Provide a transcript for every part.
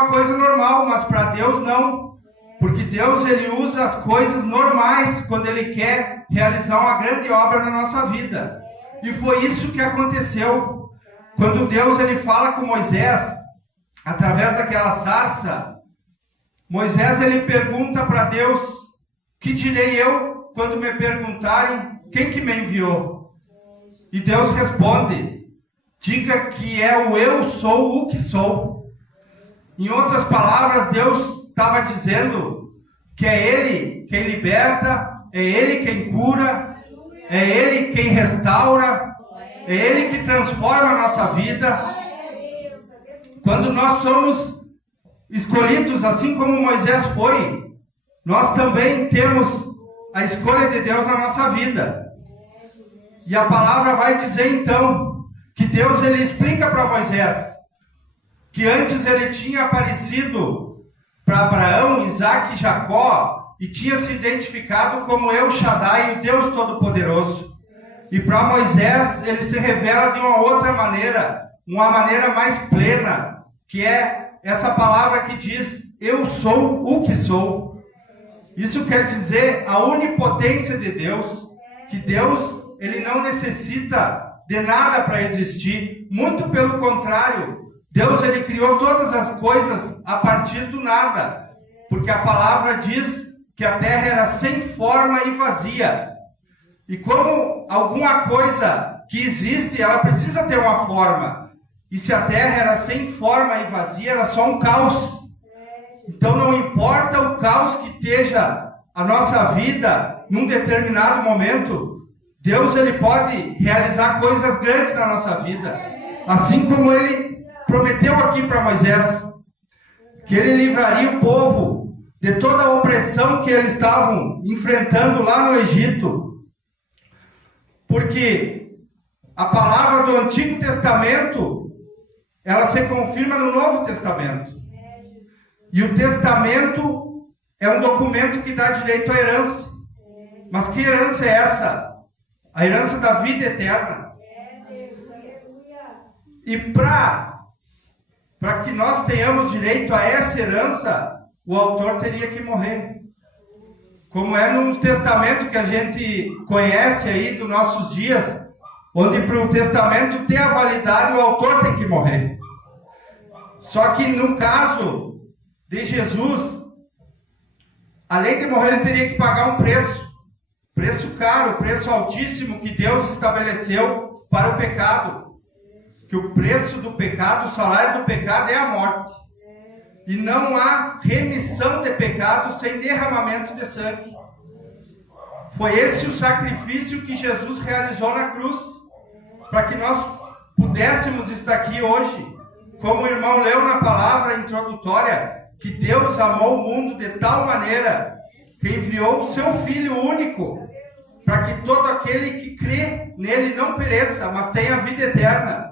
uma coisa normal, mas para Deus não. Porque Deus, ele usa as coisas normais quando ele quer realizar uma grande obra na nossa vida. E foi isso que aconteceu. Quando Deus, ele fala com Moisés, através daquela sarça, Moisés, ele pergunta para Deus: que direi eu quando me perguntarem quem que me enviou? E Deus responde: diga que é o eu sou o que sou. Em outras palavras, Deus estava dizendo que é Ele quem liberta, é Ele quem cura, é Ele quem restaura, é Ele que transforma a nossa vida. Quando nós somos escolhidos, assim como Moisés foi, nós também temos a escolha de Deus na nossa vida. E a palavra vai dizer então que Deus, ele explica para Moisés que antes ele tinha aparecido para Abraão, Isaac e Jacó e tinha se identificado como El Shaddai, o Deus Todo-Poderoso. E para Moisés ele se revela de uma outra maneira, uma maneira mais plena, que é essa palavra que diz: eu sou o que sou. Isso quer dizer a onipotência de Deus, que Deus, ele não necessita de nada para existir, muito pelo contrário. Deus, ele criou todas as coisas a partir do nada, porque a palavra diz que a terra era sem forma e vazia. E como alguma coisa que existe, ela precisa ter uma forma. E se a terra era sem forma e vazia, era só um caos. Então não importa o caos que esteja a nossa vida num determinado momento, Deus, ele pode realizar coisas grandes na nossa vida. Assim como ele prometeu aqui para Moisés, que ele livraria o povo de toda a opressão que eles estavam enfrentando lá no Egito. Porque a palavra do Antigo Testamento, ela se confirma no Novo Testamento. E o testamento é um documento que dá direito à herança. Mas que herança é essa? A herança da vida eterna. E para que nós tenhamos direito a essa herança, o autor teria que morrer. Como é no testamento que a gente conhece aí dos nossos dias, onde para o testamento ter a validade, o autor tem que morrer. Só que no caso de Jesus, além de morrer, ele teria que pagar um preço caro, preço altíssimo que Deus estabeleceu para o pecado. Que o preço do pecado, o salário do pecado é a morte. E não há remissão de pecado sem derramamento de sangue. Foi esse o sacrifício que Jesus realizou na cruz, para que nós pudéssemos estar aqui hoje. Como o irmão leu na palavra introdutória, que Deus amou o mundo de tal maneira que enviou o seu Filho único, para que todo aquele que crê nele não pereça, mas tenha a vida eterna.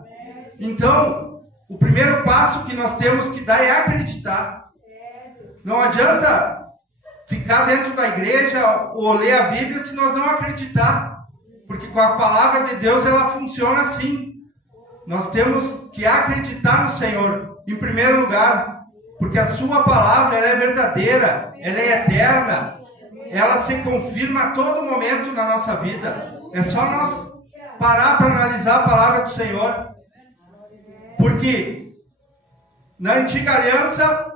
Então, o primeiro passo que nós temos que dar é acreditar. Não adianta ficar dentro da igreja ou ler a Bíblia se nós não acreditar. Porque com a palavra de Deus ela funciona assim. Nós temos que acreditar no Senhor, em primeiro lugar. Porque a sua palavra ela é verdadeira, ela é eterna. Ela se confirma a todo momento na nossa vida. É só nós parar para analisar a palavra do Senhor. Porque na antiga aliança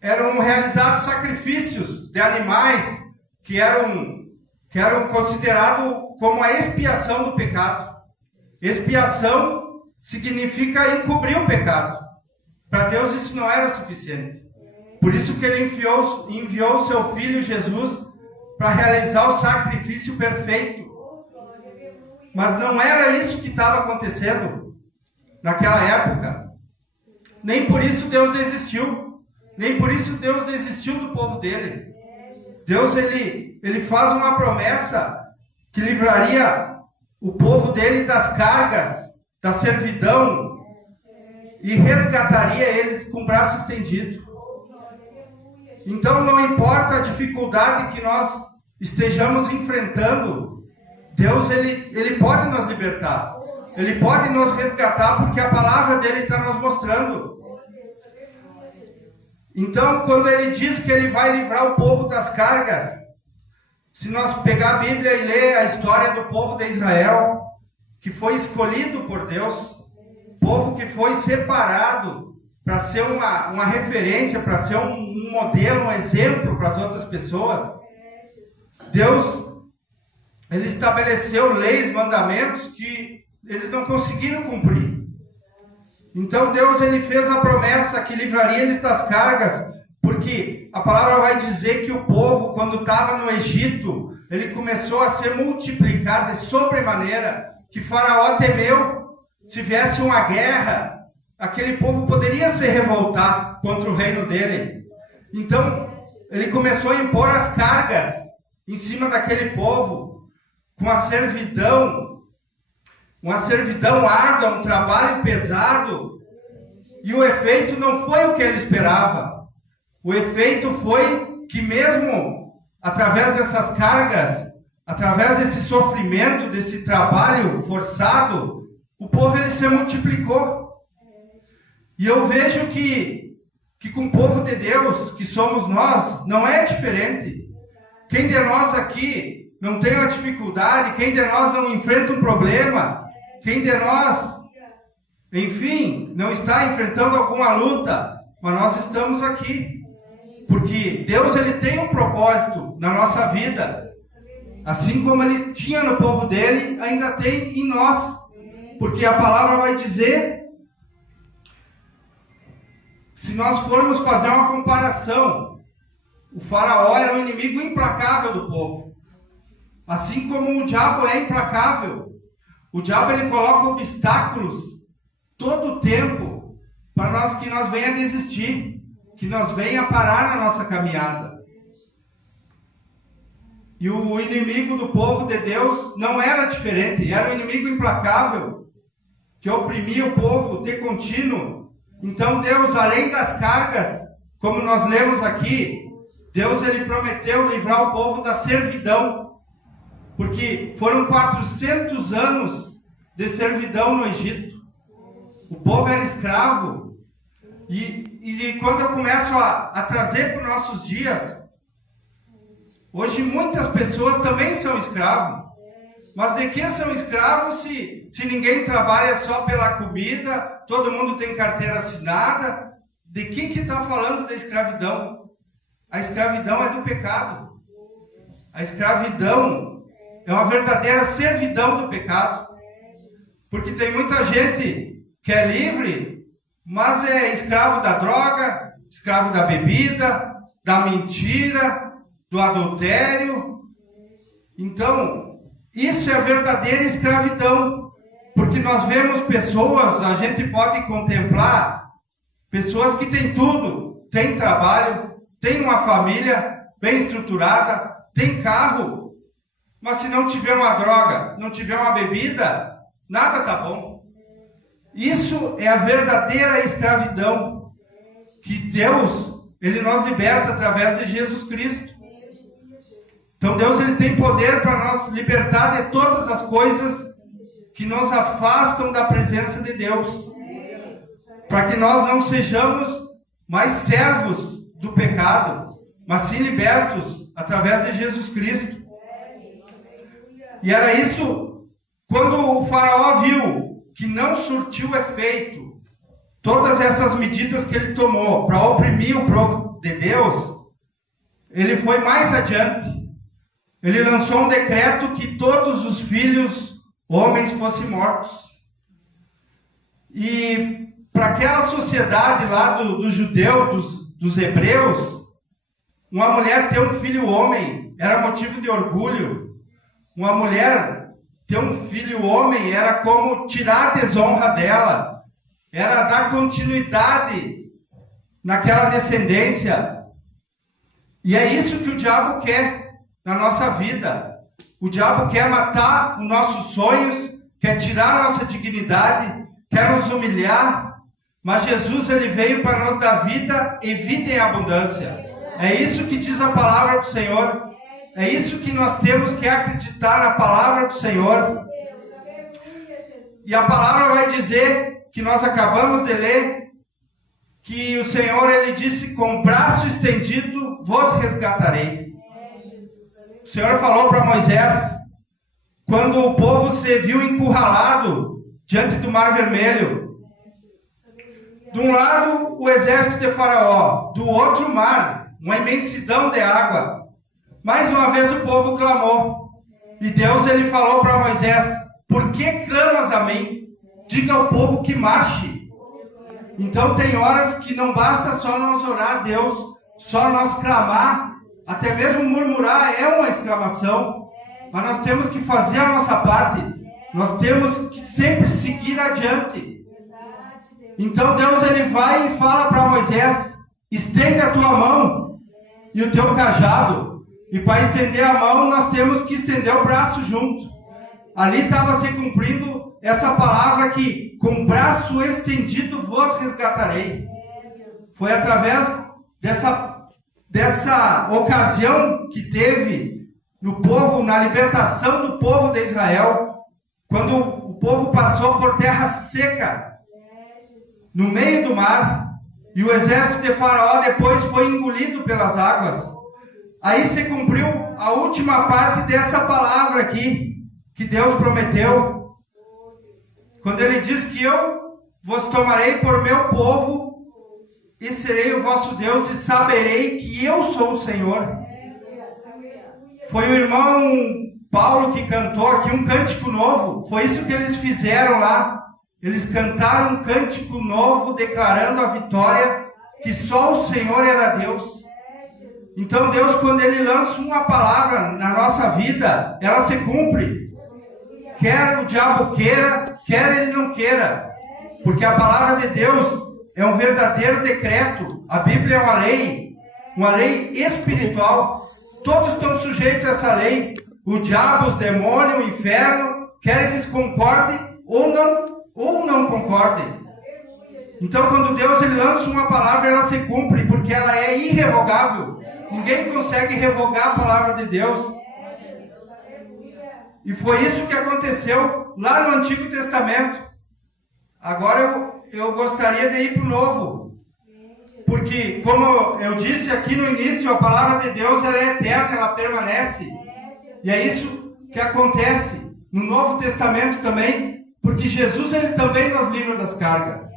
eram realizados sacrifícios de animais que eram considerados como a expiação do pecado. Expiação significa encobrir o pecado. Para Deus isso não era suficiente. Por isso que ele enviou o seu Filho Jesus para realizar o sacrifício perfeito. Mas não era isso que estava acontecendo naquela época. Nem por isso Deus desistiu. Nem por isso Deus desistiu do povo dele. Deus ele faz uma promessa que livraria o povo dele das cargas, da servidão e resgataria eles com o braço estendido. Então não importa a dificuldade que nós estejamos enfrentando, Deus ele pode nos libertar. Ele pode nos resgatar porque a palavra dele está nos mostrando Então, quando ele diz que ele vai livrar o povo das cargas, se nós pegar a Bíblia e ler a história do povo de Israel, que foi escolhido por Deus, povo que foi separado para ser uma referência, para ser um modelo, um exemplo para as outras pessoas, Deus, ele estabeleceu leis, mandamentos que eles não conseguiram cumprir. Então Deus, ele fez a promessa que livraria eles das cargas, porque a palavra vai dizer que o povo, quando estava no Egito, ele começou a ser multiplicado de sobremaneira, que Faraó temeu, se viesse uma guerra, aquele povo poderia se revoltar contra o reino dele. Então, ele começou a impor as cargas em cima daquele povo, com a servidão, uma servidão árdua, um trabalho pesado, e o efeito não foi o que ele esperava. O efeito foi que mesmo através dessas cargas, através desse sofrimento, desse trabalho forçado, o povo ele se multiplicou. E eu vejo que com o povo de Deus, que somos nós, não é diferente. Quem de nós aqui não tem uma dificuldade, quem de nós não enfrenta um problema, quem de nós, enfim, não está enfrentando alguma luta, mas nós estamos aqui. Porque Deus, ele tem um propósito na nossa vida. Assim como ele tinha no povo dele, ainda tem em nós. Porque a palavra vai dizer, se nós formos fazer uma comparação, o Faraó era um inimigo implacável do povo. Assim como o diabo é implacável. O diabo, ele coloca obstáculos todo o tempo para que nós venha desistir, que nós venha parar na nossa caminhada. E o inimigo do povo de Deus não era diferente, era um inimigo implacável, que oprimia o povo de contínuo. Então Deus, além das cargas, como nós lemos aqui, Deus, ele prometeu livrar o povo da servidão, porque foram 400 anos de servidão no Egito. O povo era escravo. E quando eu começo a trazer para os nossos dias, hoje muitas pessoas também são escravos. Mas de que são escravos se ninguém trabalha só pela comida, todo mundo tem carteira assinada? De que está falando da escravidão? A escravidão é do pecado. A escravidão é uma verdadeira servidão do pecado. Porque tem muita gente que é livre, mas é escravo da droga, escravo da bebida, da mentira, do adultério. Então, isso é a verdadeira escravidão. Porque nós vemos pessoas, a gente pode contemplar pessoas que têm tudo, têm trabalho, têm uma família bem estruturada, têm carro, mas se não tiver uma droga, não tiver uma bebida, nada tá bom. Isso é a verdadeira escravidão que Deus, ele nos liberta através de Jesus Cristo. Então Deus, ele tem poder para nos libertar de todas as coisas que nos afastam da presença de Deus, para que nós não sejamos mais servos do pecado, mas sim libertos através de Jesus Cristo. E era isso, quando o Faraó viu que não surtiu efeito todas essas medidas que ele tomou para oprimir o povo de Deus, ele foi mais adiante. Ele lançou um decreto que todos os filhos homens fossem mortos. E para aquela sociedade lá do judeu, dos hebreus, uma mulher ter um filho homem era motivo de orgulho. Uma mulher ter um filho homem era como tirar a desonra dela, era dar continuidade naquela descendência. E é isso que o diabo quer na nossa vida. O diabo quer matar os nossos sonhos, quer tirar a nossa dignidade, quer nos humilhar, mas Jesus, ele veio para nos dar vida e vida em abundância. É isso que diz a palavra do Senhor. É isso que nós temos que acreditar na palavra do Senhor. E a palavra vai dizer, que nós acabamos de ler, que o Senhor, ele disse, com braço estendido vos resgatarei. O Senhor falou para Moisés, quando o povo se viu encurralado diante do Mar Vermelho. De um lado, o exército de Faraó, do outro, o mar, uma imensidão de água. Mais uma vez o povo clamou. E Deus, ele falou para Moisés, por que clamas a mim? Diga ao povo que marche. Então tem horas que não basta só nós orar a Deus, só nós clamar, até mesmo murmurar é uma exclamação, mas nós temos que fazer a nossa parte, nós temos que sempre seguir adiante. Então Deus, ele vai e fala para Moisés, estende a tua mão e o teu cajado, e para estender a mão nós temos que estender o braço junto. Ali estava se cumprindo essa palavra que com braço estendido vos resgatarei. Foi através dessa ocasião que teve no povo, na libertação do povo de Israel, quando o povo passou por terra seca, no meio do mar, e o exército de Faraó depois foi engolido pelas águas. Aí se cumpriu a última parte dessa palavra aqui, que Deus prometeu, quando ele diz que eu vos tomarei por meu povo e serei o vosso Deus e saberei que eu sou o Senhor. Foi o irmão Paulo que cantou aqui um cântico novo. Foi isso que eles fizeram lá. Eles cantaram um cântico novo declarando a vitória, que só o Senhor era Deus. Então Deus, quando ele lança uma palavra na nossa vida, ela se cumpre. Quer o diabo queira, quer ele não queira. Porque a palavra de Deus é um verdadeiro decreto. A Bíblia é uma lei espiritual. Todos estão sujeitos a essa lei. O diabo, os demônios, o inferno, quer eles concordem ou não concordem. Então, quando Deus, ele lança uma palavra, ela se cumpre, porque ela é irrevogável. Ninguém consegue revogar a palavra de Deus. E foi isso que aconteceu lá no Antigo Testamento. Agora eu gostaria de ir para o Novo. Porque, como eu disse aqui no início, a palavra de Deus, ela é eterna, ela permanece. E é isso que acontece no Novo Testamento também, porque Jesus, ele também nos livra das cargas.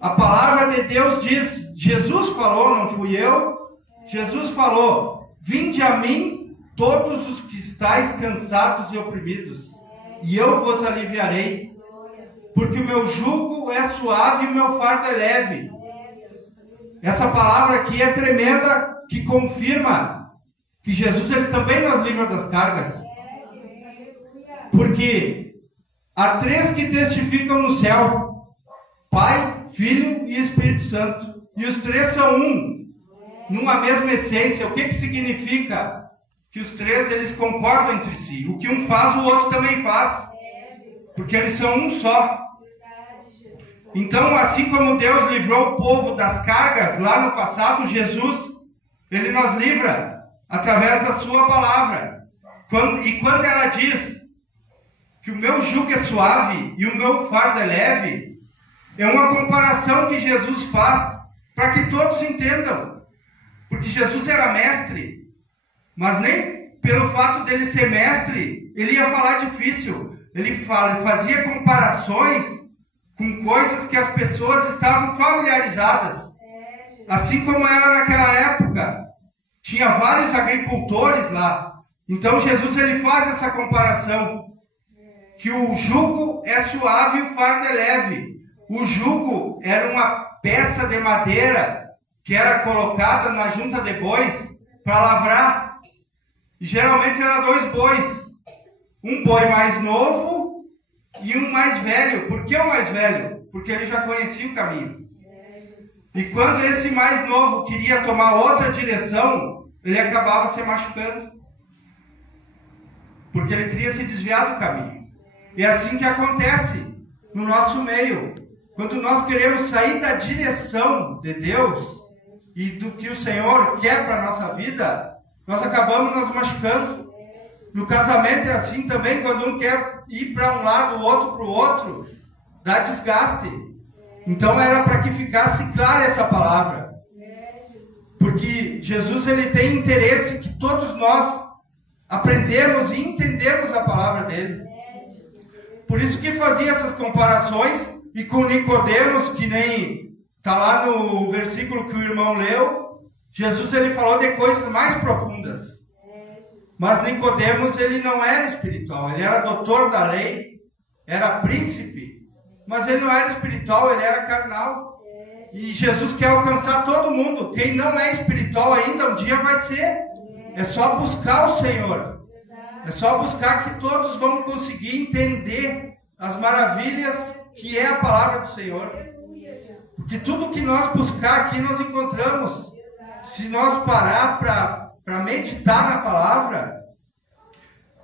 A palavra de Deus diz, Jesus falou, não fui eu, Jesus falou, vinde a mim todos os que estáis cansados e oprimidos, e eu vos aliviarei, porque o meu jugo é suave e o meu fardo é leve. Essa palavra aqui é tremenda, que confirma que Jesus, ele também nos livra das cargas. Porque há três que testificam no céu, Pai, Filho e Espírito Santo, e os três são um, numa mesma essência. O que significa? Que os três, eles concordam entre si. O que um faz, o outro também faz. Porque eles são um só. Então, assim como Deus livrou o povo das cargas lá no passado, Jesus, ele nos livra através da sua palavra. E quando ela diz que o meu jugo é suave e o meu fardo é leve, é uma comparação que Jesus faz para que todos entendam. Porque Jesus era mestre, mas nem pelo fato dele ser mestre, ele ia falar difícil. Ele fazia comparações com coisas que as pessoas estavam familiarizadas. Assim como era naquela época. Tinha vários agricultores lá. Então Jesus, ele faz essa comparação. Que o jugo é suave e o fardo é leve. O jugo era uma peça de madeira que era colocada na junta de bois para lavrar. E geralmente era 2 bois. Um boi mais novo e um mais velho. Por que o mais velho? Porque ele já conhecia o caminho. E quando esse mais novo queria tomar outra direção, ele acabava se machucando. Porque ele queria se desviar do caminho. E é assim que acontece no nosso meio. Quando nós queremos sair da direção de Deus e do que o Senhor quer para a nossa vida, nós acabamos nos machucando. No casamento é assim também, quando um quer ir para um lado, o outro para o outro, dá desgaste. Então era para que ficasse clara essa palavra. Porque Jesus ele tem interesse que todos nós aprendemos e entendemos a palavra dele. Por isso que fazia essas comparações, e com Nicodemos, que nem está lá no versículo que o irmão leu, Jesus ele falou de coisas mais profundas. Mas Nicodemos ele não era espiritual, ele era doutor da lei, era príncipe, mas ele não era espiritual, ele era carnal. E Jesus quer alcançar todo mundo. Quem não é espiritual ainda, um dia vai ser. É só buscar o Senhor. É só buscar que todos vão conseguir entender as maravilhas que é a palavra do Senhor. Porque tudo que nós buscar aqui, nós encontramos. Se nós parar para meditar na palavra.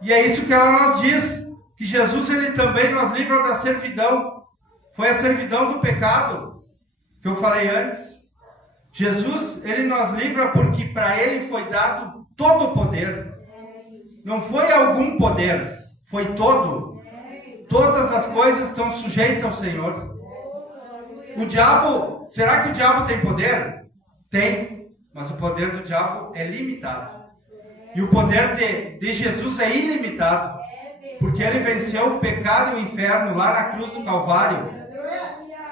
E é isso que ela nos diz. Que Jesus ele também nos livra da servidão. Foi a servidão do pecado que eu falei antes. Jesus, ele nos livra porque para ele foi dado todo o poder. Não foi algum poder, foi todo. Todas as coisas estão sujeitas ao Senhor. O diabo, será que o diabo tem poder? Tem, mas o poder do diabo é limitado. E o poder de Jesus é ilimitado. Porque ele venceu o pecado e o inferno lá na cruz do Calvário.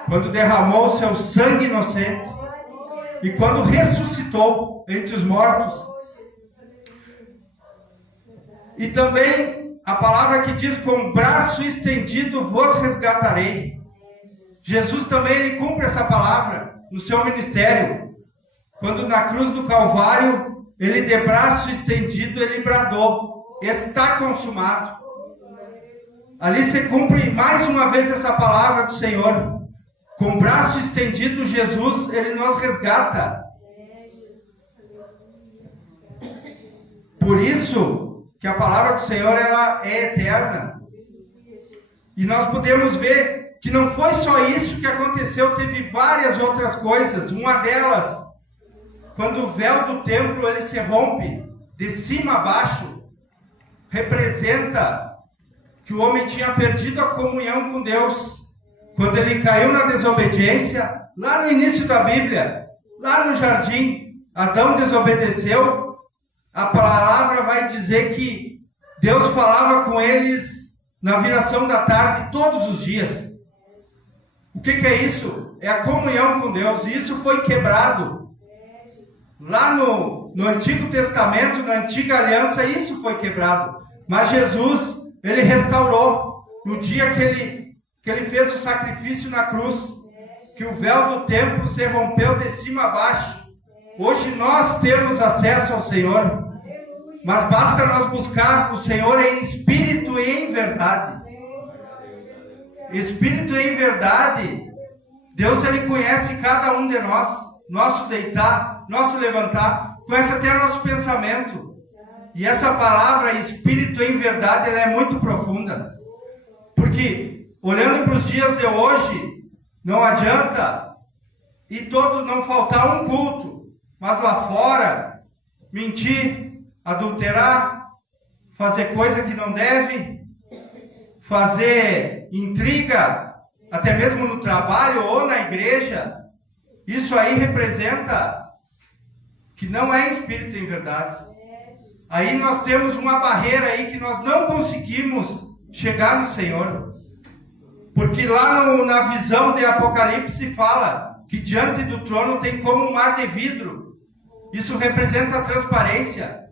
Quando derramou o seu sangue inocente e quando ressuscitou entre os mortos. E também a palavra que diz: com braço estendido vos resgatarei. Jesus também ele cumpre essa palavra no seu ministério. Quando na cruz do Calvário, ele de braço estendido, ele bradou: está consumado. Ali se cumpre mais uma vez essa palavra do Senhor. Com o braço estendido, Jesus, ele nos resgata. Por isso que a palavra do Senhor, ela é eterna. E nós podemos ver que não foi só isso que aconteceu, teve várias outras coisas. Uma delas, quando o véu do templo, ele se rompe de cima a baixo, representa que o homem tinha perdido a comunhão com Deus. Quando ele caiu na desobediência, lá no início da Bíblia, lá no jardim, Adão desobedeceu, a palavra vai dizer que Deus falava com eles na viração da tarde todos os dias. O que é isso? É a comunhão com Deus, e isso foi quebrado. Lá no Antigo Testamento, na Antiga Aliança, isso foi quebrado. Mas Jesus, ele restaurou no dia que ele fez o sacrifício na cruz, que o véu do templo se rompeu de cima a baixo. Hoje nós temos acesso ao Senhor, mas basta nós buscar o Senhor em espírito e em verdade. Espírito e em verdade. Deus ele conhece cada um de nós, nosso deitar, nosso levantar, conhece até nosso pensamento. E essa palavra espírito e em verdade, ela é muito profunda. Porque olhando para os dias de hoje, não adianta e todo não faltar um culto, mas lá fora, mentir, adulterar, fazer coisa que não deve, fazer intriga, até mesmo no trabalho ou na igreja, isso aí representa que não é espírito em verdade. Aí nós temos uma barreira aí que nós não conseguimos chegar no Senhor. Porque lá na visão de Apocalipse fala que diante do trono tem como um mar de vidro. Isso representa a transparência.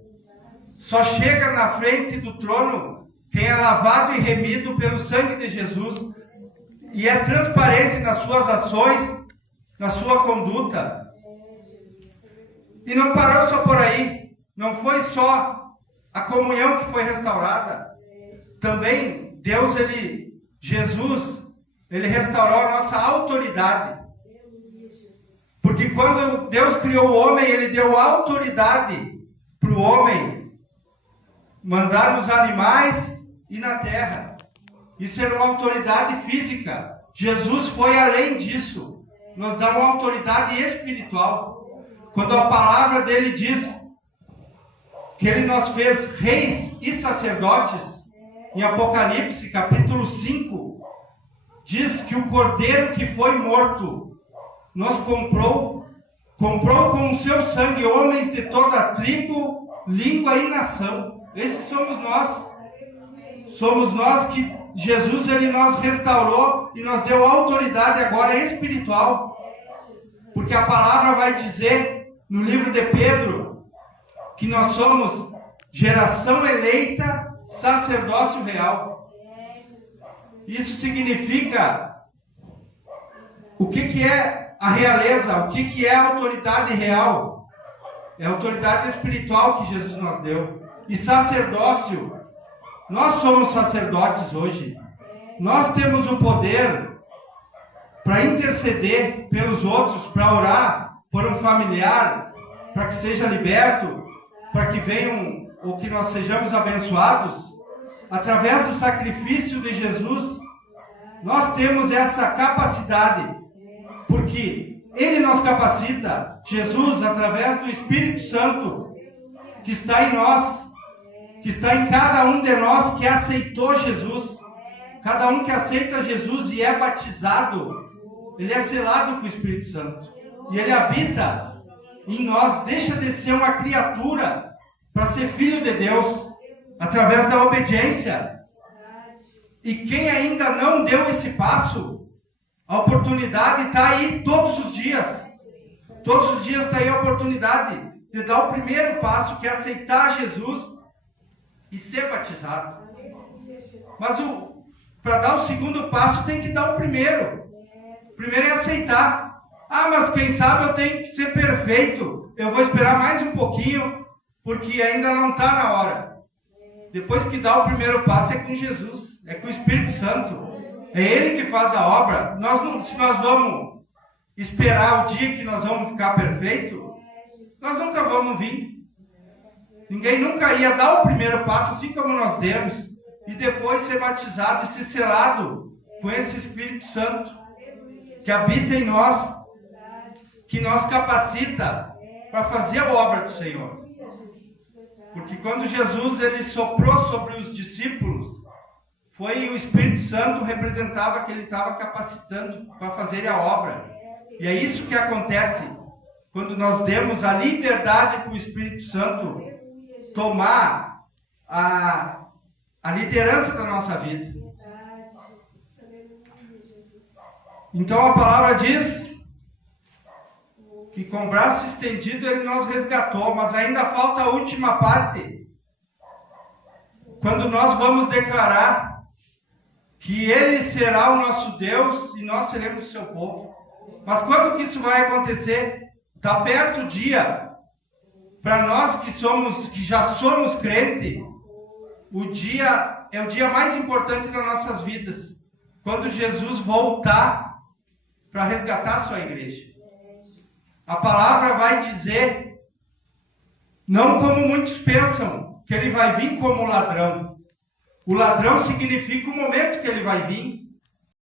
Só chega na frente do trono quem é lavado e remido pelo sangue de Jesus. E é transparente nas suas ações, na sua conduta. E não parou só por aí. Não foi só a comunhão que foi restaurada. Também Jesus, ele restaurou a nossa autoridade. Porque quando Deus criou o homem, ele deu autoridade para o homem mandar nos animais e na terra. Isso era uma autoridade física. Jesus foi além disso. Nos dá uma autoridade espiritual. Quando a palavra dele diz que ele nos fez reis e sacerdotes, em Apocalipse, capítulo 5, diz que o cordeiro que foi morto nos comprou com o seu sangue homens de toda tribo, língua e nação. Esses somos nós. Somos nós que Jesus ele nos restaurou e nos deu autoridade agora espiritual. Porque a palavra vai dizer no livro de Pedro que nós somos geração eleita, sacerdócio real. Isso significa o que é a realeza, o que é a autoridade real. É a autoridade espiritual que Jesus nos deu. E sacerdócio, nós somos sacerdotes hoje. Nós temos o poder para interceder pelos outros, para orar por um familiar, para que seja liberto, para que venham ou que nós sejamos abençoados. Através do sacrifício de Jesus, nós temos essa capacidade, porque Ele nos capacita, Jesus, através do Espírito Santo, que está em nós, que está em cada um de nós que aceitou Jesus. Cada um que aceita Jesus e é batizado, ele é selado com o Espírito Santo. E ele habita em nós, deixa de ser uma criatura para ser filho de Deus, através da obediência. E quem ainda não deu esse passo, a oportunidade está aí todos os dias. Todos os dias está aí a oportunidade de dar o primeiro passo, que é aceitar Jesus e ser batizado. Mas para dar o segundo passo tem que dar o primeiro. O primeiro é aceitar. Ah, mas quem sabe eu tenho que ser perfeito. Eu vou esperar mais um pouquinho, porque ainda não está na hora. Depois que dá o primeiro passo é com Jesus, é com o Espírito Santo. É Ele que faz a obra. Se nós vamos esperar o dia que nós vamos ficar perfeito, nós nunca vamos vir. Ninguém nunca ia dar o primeiro passo assim como nós demos, e depois ser batizado e ser selado com esse Espírito Santo que habita em nós, que nos capacita para fazer a obra do Senhor. Porque quando Jesus ele soprou sobre os discípulos, foi o Espírito Santo representava que ele estava capacitando para fazer a obra. E é isso que acontece quando nós demos a liberdade para o Espírito Santo tomar a liderança da nossa vida. Então a palavra diz que com o braço estendido ele nos resgatou, mas ainda falta a última parte, quando nós vamos declarar que Ele será o nosso Deus e nós seremos o seu povo. Mas quando que isso vai acontecer? Está perto o dia. Para nós que já somos crentes, o dia é o dia mais importante das nossas vidas. Quando Jesus voltar para resgatar a sua igreja. A palavra vai dizer, não como muitos pensam, que ele vai vir como ladrão. O ladrão significa o momento que ele vai vir.